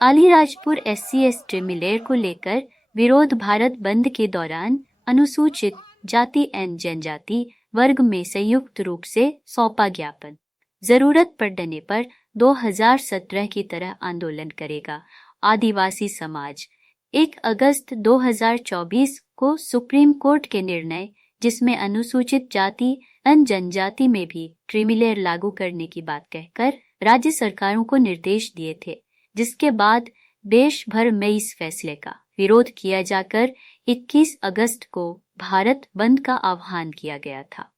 Alirajpur SC/ST मिलेर को लेकर विरोध भारत बंद के दौरान अनुसूचित जाति एवं जनजाति वर्ग में संयुक्त रूप से सौंपा ज्ञापन। जरूरत पड़ने पर 2017 की तरह आंदोलन करेगा आदिवासी समाज। 1 अगस्त 2024 को सुप्रीम कोर्ट के निर्णय, जिसमें अनुसूचित जाति एवं जनजाति में भी क्रीमीलेयर लागू करने की बात कहकर राज्य सरकारों को निर्देश दिए थे, जिसके बाद देश भर में इस फैसले का विरोध किया जाकर 21 अगस्त को भारत बंद का आह्वान किया गया था।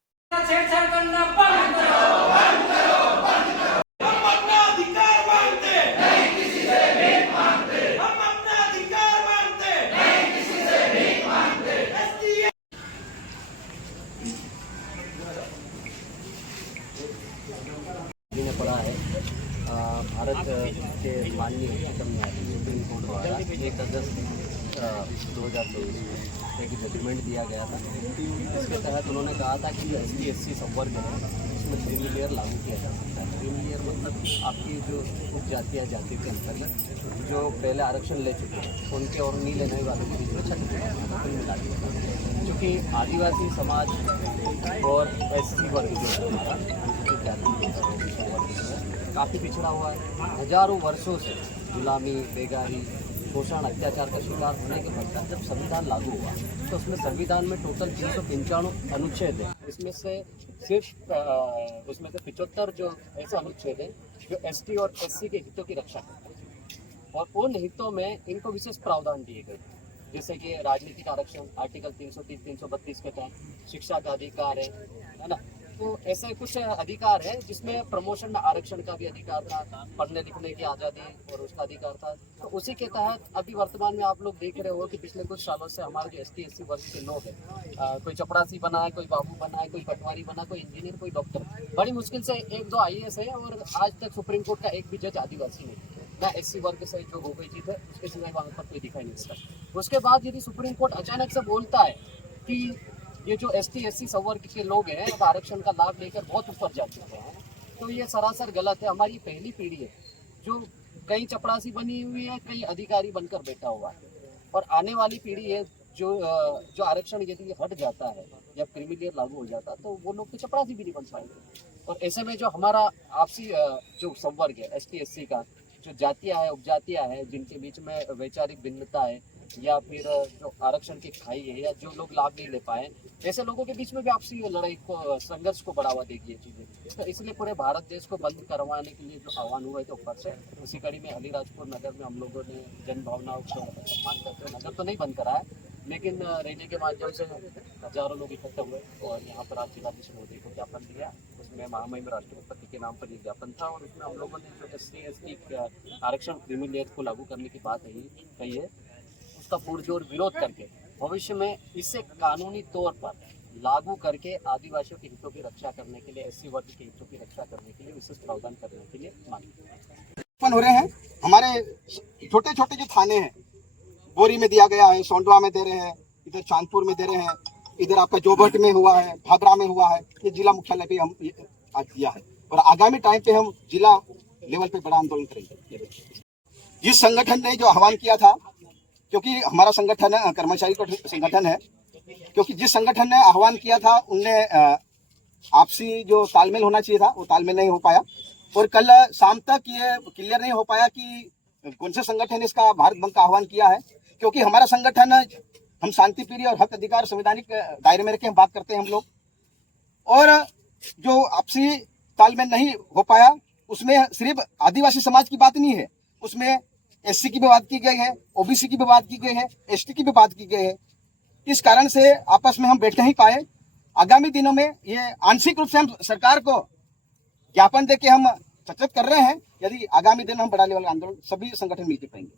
ने पड़ा है भारत के माननीय उच्चतम न्यायालय सुप्रीम कोर्ट द्वारा 1 अगस्त 2024 में एक जजमेंट दिया गया था। इसके तहत उन्होंने कहा था कि जो ST/SC संवर्ग है उसमें क्रीमीलेयर लागू किया जा सकता है। क्रीमीलेयर मतलब आपकी जो उपजातीय जाति के अंतर्गत जो पहले आरक्षण ले चुके हैं उनके और नहीं लेने वालों के बीच में छठी मिला दिया। क्योंकि आदिवासी समाज और SC वर्ग जो काफ़ी पिछड़ा हुआ है। हजारों वर्षों से गुलामी, बेगारी, शोषण, अत्याचार का शिकार होने के पश्चात जब संविधान लागू हुआ तो उसमें संविधान में टोटल 395 अनुच्छेद है। इसमें से सिर्फ उसमें से 75 जो ऐसे अनुच्छेद हैं जो ST और SC के हितों की रक्षा करते हैं, और उन हितों में इनको विशेष प्रावधान दिए गए, जैसे कि राजनीतिक आरक्षण आर्टिकल 330, 332 के तहत शिक्षा का अधिकार है ना। तो ऐसे कुछ अधिकार है जिसमें प्रमोशन में आरक्षण का भी अधिकार था, पढ़ने लिखने की आज़ादी और उसका अधिकार था। तो उसी के तहत अभी वर्तमान में आप लोग देख रहे हो कि पिछले कुछ सालों से हमारे जो ST/SC वर्ग के लोग हैं, कोई चपरासी बना है, कोई बाबू बना है, कोई पटवारी बना, कोई इंजीनियर, कोई डॉक्टर, बड़ी मुश्किल से 1-2 IAS है, और आज तक सुप्रीम कोर्ट का एक भी जज आदिवासी नहीं ना। SC वर्ग से जो गोगोई जी थे उसके सिवाय वहाँ पर कोई दिखाई नहीं देता। उसके बाद यदि सुप्रीम कोर्ट अचानक से बोलता है कि ये जो ST/SC संवर्ग के लोग हैं अब आरक्षण का लाभ लेकर बहुत ऊपर जा चुके हैं, तो ये सरासर गलत है। हमारी पहली पीढ़ी है जो कई चपरासी बनी हुई है, कई अधिकारी बनकर बैठा हुआ है, और आने वाली पीढ़ी है जो आरक्षण यदि हट जाता है या क्रीमीलेयर लागू हो जाता है तो वो लोग तो चपरासी भी नहीं बन पाएंगे। और ऐसे में जो हमारा आपसी जो संवर्ग है ST/SC का, जो जातियाँ है, उपजातियाँ हैं, जिनके बीच में वैचारिक भिन्नता है या फिर जो आरक्षण की खाई है या जो लोग लाभ नहीं ले पाए, ऐसे लोगों के बीच में भी आपसी लड़ाई को, संघर्ष को बढ़ावा देगी ये चीज़ें। तो इसलिए पूरे भारत देश को बंद करवाने के लिए जो आह्वान हुआ है तो ऊपर से, उसी कड़ी में अलीराजपुर नगर में हम लोगों ने जन भावनाओं को सम्मान करते हुए नगर तो नहीं बंद कराया, लेकिन रैली के माध्यम से हजारों लोग इकट्ठे हुए और यहाँ पर आज जिलाधीश महोदय को ज्ञापन दिया। उसमें महामहिम राष्ट्रपति के नाम पर ये ज्ञापन था, और उसमें हम लोगों ने जो ST/SC आरक्षण क्रीमीलेयर को लागू करने की बात कही है, उसका पुरजोर विरोध करके भविष्य में इसे कानूनी तौर पर लागू करके आदिवासियों के हितों की रक्षा करने के लिए, SC वर्ग के हितों की रक्षा करने के लिए विशेष प्रावधान करने के लिए मांग हो रहे हैं। हमारे छोटे छोटे जो थाने हैं, बोरी में दिया गया है, सोंडवा में दे रहे हैं, इधर चांदपुर में दे रहे हैं, इधर आपका जोबट में हुआ है, भादरा में हुआ है, ये जिला मुख्यालय पे हम आज दिया है, और आगामी टाइम पे हम जिला लेवल पे बड़ा आंदोलन करेंगे। जिस संगठन ने जो आह्वान किया था, क्योंकि हमारा संगठन कर्मचारी का संगठन है, क्योंकि जिस संगठन ने आह्वान किया था उनने आपसी जो तालमेल होना चाहिए था वो तालमेल नहीं हो पाया, और कल शाम तक ये क्लियर नहीं हो पाया कि कौन से संगठन ने इसका भारत बंद का आह्वान किया है। क्योंकि हमारा संगठन, हम शांति प्रिय और हक अधिकार संवैधानिक दायरे में रखे हम बात करते हैं हम लोग, और जो आपसी तालमेल नहीं हो पाया उसमें सिर्फ आदिवासी समाज की बात नहीं है, उसमें SC की भी बात की गई है, OBC की भी बात की गई है, ST की भी बात की गई है। इस कारण से आपस में हम बैठ नहीं पाए। आगामी दिनों में ये आंशिक रूप से हम सरकार को ज्ञापन देके हम सचेत कर रहे हैं। यदि आगामी दिन हम बड़ा लेवल आंदोलन सभी संगठन मिलकर करेंगे।